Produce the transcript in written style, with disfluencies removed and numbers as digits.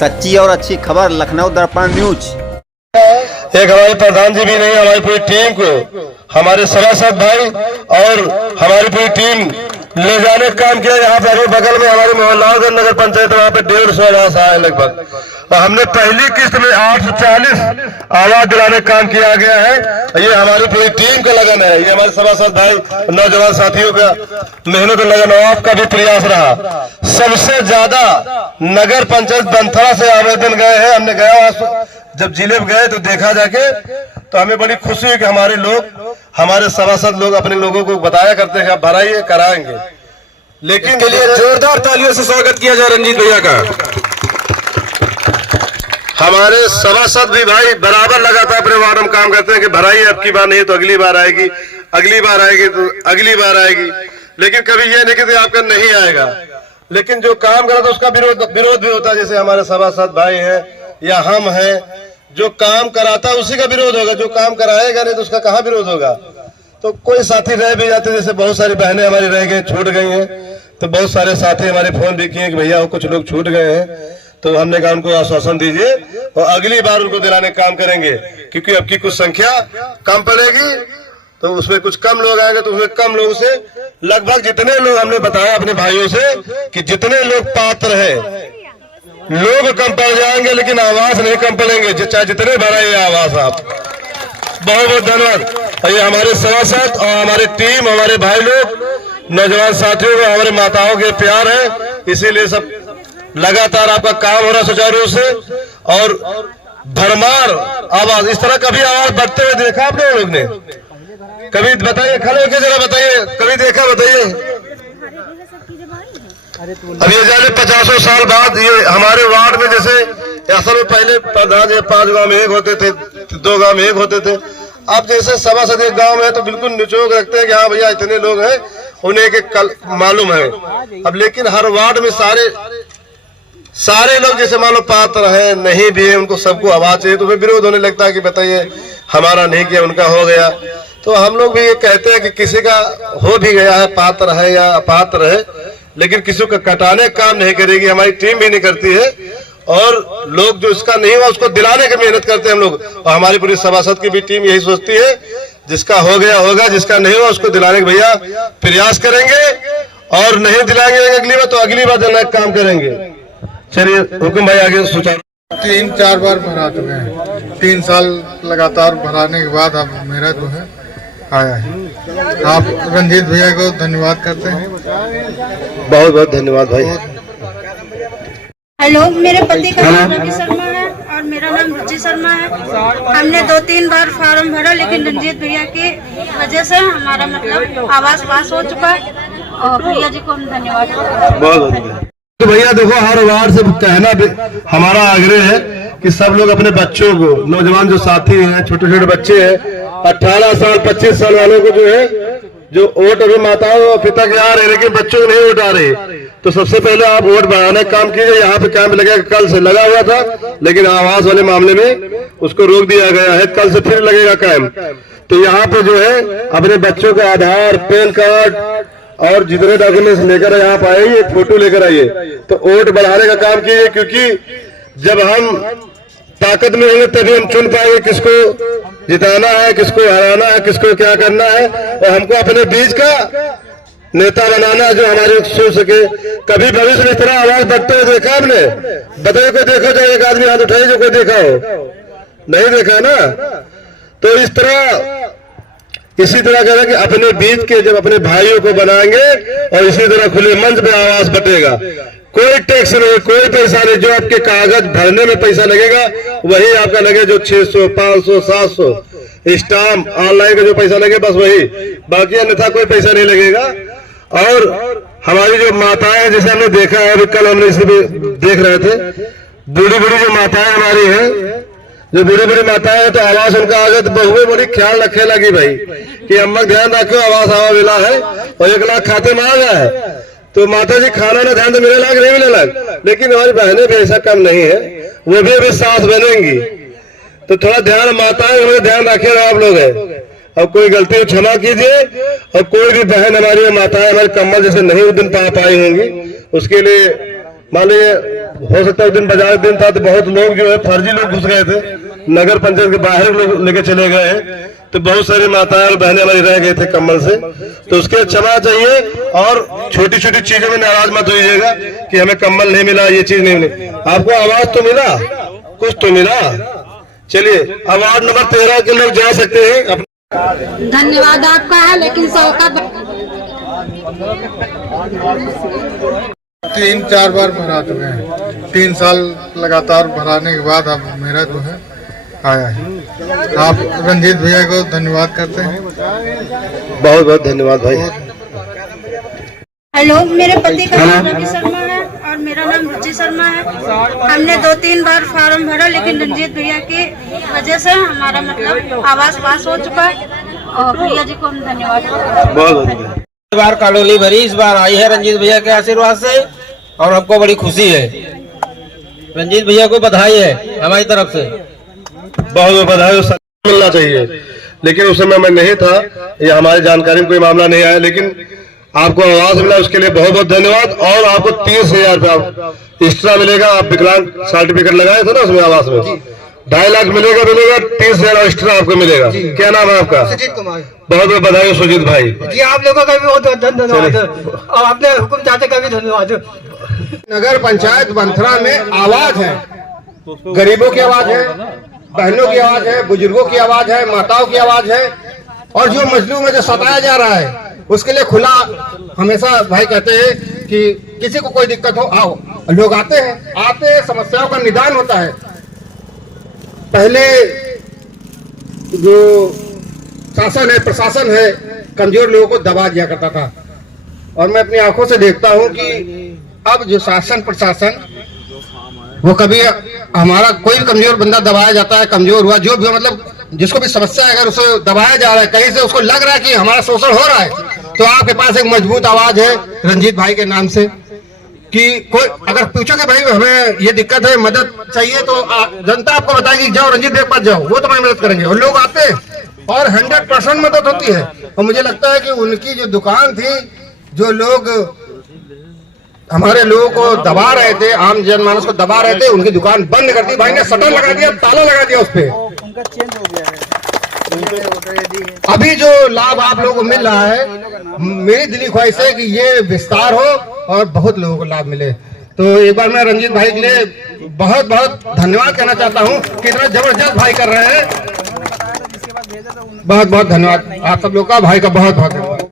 सच्ची और अच्छी खबर लखनऊ दर्पण न्यूज। एक हमारे प्रधान जी भी नहीं, हमारी पूरी टीम को, हमारे सभासद भाई और हमारी पूरी टीम ले जाने का काम किया। यहाँ पे बगल में हमारे मोहल्लागंज नगर पंचायत, वहाँ पे 150 आवास आए लगभग, और हमने पहली किस्त में 840 आवास दिलाने का काम किया गया है। ये हमारी पूरी टीम का लगन है, ये हमारे सभासद भाई नौजवान साथियों का मेहनत लगन और आपका भी प्रयास रहा। सबसे ज्यादा नगर पंचायत बंथरा से आवेदन गए हैं। हमने गया, जब जिले में गए तो देखा जाके, तो हमें बड़ी खुशी है कि हमारे लोग, हमारे सभासद लोग अपने लोगों को बताया करते हैं आप भराइए कराएंगे। लेकिन के लिए जोरदार तालियों से स्वागत किया जाए रंजीत भैया का। हमारे सभासद भी भाई बराबर लगातार अपने वार्ड में काम करते हैं कि भराइए, अब की बार नहीं तो अगली बार आएगी, अगली बार आएगी तो अगली बार आएगी। लेकिन कभी ये नहीं कि आपका नहीं आएगा, लेकिन जो काम करा तो उसका विरोध भी होता है। जैसे हमारे सभासद भाई हैं या हम हैं, जो काम कराता उसी का विरोध होगा, जो काम कराएगा नहीं तो उसका कहाँ विरोध होगा। तो कोई साथी रह भी जाते, जैसे बहुत सारी बहनें हमारी रह गई, छूट गई हैं, तो बहुत सारे साथी हमारे फोन भी किए कि भैया कुछ लोग छूट गए हैं, तो हमने कहा उनको आश्वासन दीजिए और अगली बार उनको दिलाने का काम करेंगे, क्योंकि अब की कुछ संख्या कम पड़ेगी तो उसमें कुछ कम लोग आएंगे, तो उसमें कम लोगों से लगभग जितने लोग, हमने बताया अपने भाइयों से कि जितने लोग पात्र है, लोग कम पड़ जाएंगे लेकिन आवास नहीं कम पड़ेंगे, चाहे जितने भराइए आवास आप। बहुत बहुत धन्यवाद। ये हमारे सभासद और हमारी टीम, हमारे भाई लोग, नौजवान साथियों को, हमारे माताओं के प्यार है, इसीलिए सब लगातार आपका काम हो रहा सुचारू रूप से। और भरमार आवाज, इस तरह कभी आवाज बढ़ते हुए देखा आपने लोग ने? कभी बताइए, खड़े होकर जरा बताइए, कभी देखा? बताइए। अब ये जाने 50 साल बाद ये हमारे वार्ड में, जैसे असल में पहले प्रधान 5 गांव में एक होते थे, 2 गांव में एक होते थे। अब जैसे सभासद एक गांव में है तो बिल्कुल निचोक रखते हैं कि हाँ भैया इतने लोग हैं, उन्हें एक मालूम है। अब लेकिन हर वार्ड में सारे लोग जैसे मान लो पात्र है, नहीं भी है, उनको सबको आवाज चाहिए, तो फिर विरोध होने लगता है कि बताइए हमारा नहीं किया, उनका हो गया। तो हम लोग भी ये कहते हैं कि किसी का हो भी गया है, पात्र है या अपात्र है, लेकिन किसी को कटाने का काम नहीं करेगी, हमारी टीम भी नहीं करती है। और लोग जो इसका नहीं हुआ उसको दिलाने की मेहनत करते हैं हम लोग, और हमारी पूरी सभासद की भी टीम यही सोचती है, जिसका हो गया होगा, जिसका नहीं हुआ उसको दिलाने के भैया प्रयास करेंगे, और नहीं दिलाएंगे अगली बार तो अगली बार दिलाने का काम करेंगे। चलिए हुकुम भाई आगे सोचा। 3-4 बार भरा चुके हैं, 3 साल लगातार भराने के बाद अब मेरा जो है आया है। आप रंजीत भैया को धन्यवाद करते हैं, बहुत बहुत धन्यवाद भाई। हेलो, मेरे पति का नाम रवि शर्मा है और मेरा नाम रुचि शर्मा है। हमने 2-3 बार फार्म भरा, लेकिन रंजीत भैया की वजह से हमारा मतलब आवास पास हो चुका है, और भैया जी को हम धन्यवाद करते हैं। तो भैया देखो, हर वार्ड से कहना हमारा आग्रह है कि सब लोग अपने बच्चों को, नौजवान जो साथी हैं, छोटे छोटे बच्चे हैं, 18 साल 25 साल वालों को जो है, जो वोट अभी माताओं और पिता के आ रहे हैं, लेकिन बच्चों को नहीं वोट आ रहे, तो सबसे पहले आप वोट बढ़ाने का काम कीजिए। यहाँ पे कैंप लगेगा, कल से लगा हुआ था, लेकिन आवास वाले मामले में उसको रोक दिया गया है, कल से फिर लगेगा कैंप। तो यहाँ पे जो है अपने बच्चों का आधार, पैन कार्ड और जितने डॉक्यूमेंट्स लेकर यहाँ पे आइए, एक फोटो लेकर आइए, तो वोट बढ़ाने का काम कीजिए। क्योंकि जब हम ताकत में होंगे तभी हम चुन पाएंगे किसको जिताना है, किसको हराना है, किसको क्या करना है, और हमको अपने बीच का नेता बनाना है जो हमारे सोच सके। कभी भविष्य में इस तरह आवाज बढ़ते हुए देखा आपने? बताइए, कोई देखो, चाहे एक आदमी हाथ उठाइए जो कोई देखा हो, नहीं देखा ना? तो इस तरह, इसी तरह कह रहा कि अपने बीच के जब अपने भाइयों को बनाएंगे, और इसी तरह खुले मंच पे आवाज बटेगा, कोई टैक्स नहीं, कोई पैसा नहीं, जो आपके कागज भरने में पैसा लगेगा वही आपका लगे, जो 600, 500, 700 स्टाम्प ऑनलाइन का जो पैसा लगे बस वही, बाकी अन्यथा कोई पैसा नहीं लगेगा। और हमारी जो माताएं, जैसे हमने देखा है, अभी कल हमने इसे भी देख रहे थे, बूढ़ी बूढ़ी जो माताएं हमारी हैं, जो बूढ़ी बूढ़ी माताएं हैं, तो आवास उनका आगे तो बहुए बड़ी ख्याल रखे लगी भाई कि अम्मा ध्यान रखो, आवास आवा मिला है और 1 लाख खाते में आ गया है, तो माता जी खाना ना ध्यान तो मिले लाग नहीं मिले लाग। लेकिन हमारी बहनें भी ऐसा कम नहीं है, वो भी अभी सास बनेंगी, तो थोड़ा ध्यान माताएं ध्यान रखे आप लोग है। और कोई गलती हो क्षमा कीजिए, और कोई भी बहन हमारी माताएं हमारी कम्बल जैसे नहीं उस दिन पा पाई होंगी, उसके लिए मान लीजिए हो सकता है उस दिन बाजार दिन था तो बहुत लोग जो है फर्जी लोग घुस गए थे, नगर पंचायत के बाहर लोग लेके चले गए हैं, तो बहुत सारी माताएं और बहनें हमारी रह गए थे कम्बल से, तो उसके क्षमा चाहिए। और छोटी छोटी चीजों में नाराज मत होइएगा कि हमें कम्बल नहीं मिला, ये चीज नहीं मिली। आपको आवाज तो मिला, कुछ तो मिला। चलिए अब वार्ड नंबर 13 के लोग जा सकते हैं। धन्यवाद आपका है, लेकिन 100 का 3-4 बार भरा चुके हैं। 3 साल लगातार भराने के बाद अब मेरा जो है आया है। आप रंजीत भैया को धन्यवाद करते हैं। बहुत बहुत धन्यवाद भाई। हेलो, मेरे पति का नाम रवि शर्मा है और मेरा नाम रुचि शर्मा है। हमने 2-3 बार फॉर्म भरा, लेकिन रंजीत भैया की वजह से हमारा मतलब आवास पास हो चुका है और भैया जी को हम धन्यवाद करते हैं। इस बार कॉलोनी भरी, इस बार आई है रंजीत भैया के आशीर्वाद से और हमको बड़ी खुशी है। रंजीत भैया को बधाई है हमारी तरफ से। बहुत बधाई मिलना चाहिए, लेकिन उस समय मैं नहीं था, ये हमारी जानकारी में कोई मामला नहीं आया, लेकिन आपको आवाज मिला उसके लिए बहुत बहुत धन्यवाद। और आपको 30,000 रुपया एक्स्ट्रा मिलेगा। आप विकलांग सर्टिफिकेट लगाए थे ना उसमें आवास में, 2.5 लाख मिलेगा। 30,000 एक्स्ट्रा आपको मिलेगा। क्या नाम है आपका? सुजीत कुमार। बहुत बहुत बधाई सुजीत भाई जी, आप लोगों का भी बहुत धन्यवाद और अपने हुकुम चाचा का भी धन्यवाद। नगर पंचायत बंथरा में आवाज है, गरीबों की आवाज है, बहनों की आवाज है, बुजुर्गों की आवाज है, माताओं की आवाज है, और जो मजलूम है, जो सताया जा रहा है, उसके लिए खुला हमेशा भाई कहते हैं कि किसी को कोई दिक्कत हो आओ। लोग आते हैं, समस्याओं का निदान होता है। पहले जो शासन है, प्रशासन है, कमजोर लोगों को दबा दिया करता था, और मैं अपनी आंखों से देखता हूं कि अब जो शासन प्रशासन वो कभी हमारा कोई कमजोर बंदा दबाया जाता है, कमजोर हुआ जो भी मतलब जिसको भी समस्या है, अगर उसे दबाया जा रहा है, कहीं से उसको लग रहा है कि हमारा शोषण हो रहा है, तो आपके पास एक मजबूत आवाज है रंजीत भाई के नाम से कि कोई अगर पूछोगे भाई हमें ये दिक्कत है, मदद चाहिए, तो जनता आपको बताएगी जाओ रंजीत भाई के पास जाओ, वो तुम्हारी मदद करेंगे। और लोग आते हैं और 100% मदद होती है। और मुझे लगता है कि उनकी जो दुकान थी, जो लोग हमारे लोगों को दबा रहे थे, आम जनमानस को दबा रहे थे, उनकी दुकान बंद कर दी भाई ने, शटर लगा दिया, ताला लगा दिया उस पे। अभी जो लाभ आप लोगों को मिल रहा है, मेरी दिली ख्वाहिश है कि ये विस्तार हो और बहुत लोगों को लाभ मिले। तो एक बार मैं रंजीत भाई के लिए बहुत बहुत धन्यवाद कहना चाहता हूँ कि इतना जबरदस्त भाई कर रहे हैं। बहुत बहुत धन्यवाद आप सब लोग का, भाई का बहुत बहुत धन्यवाद।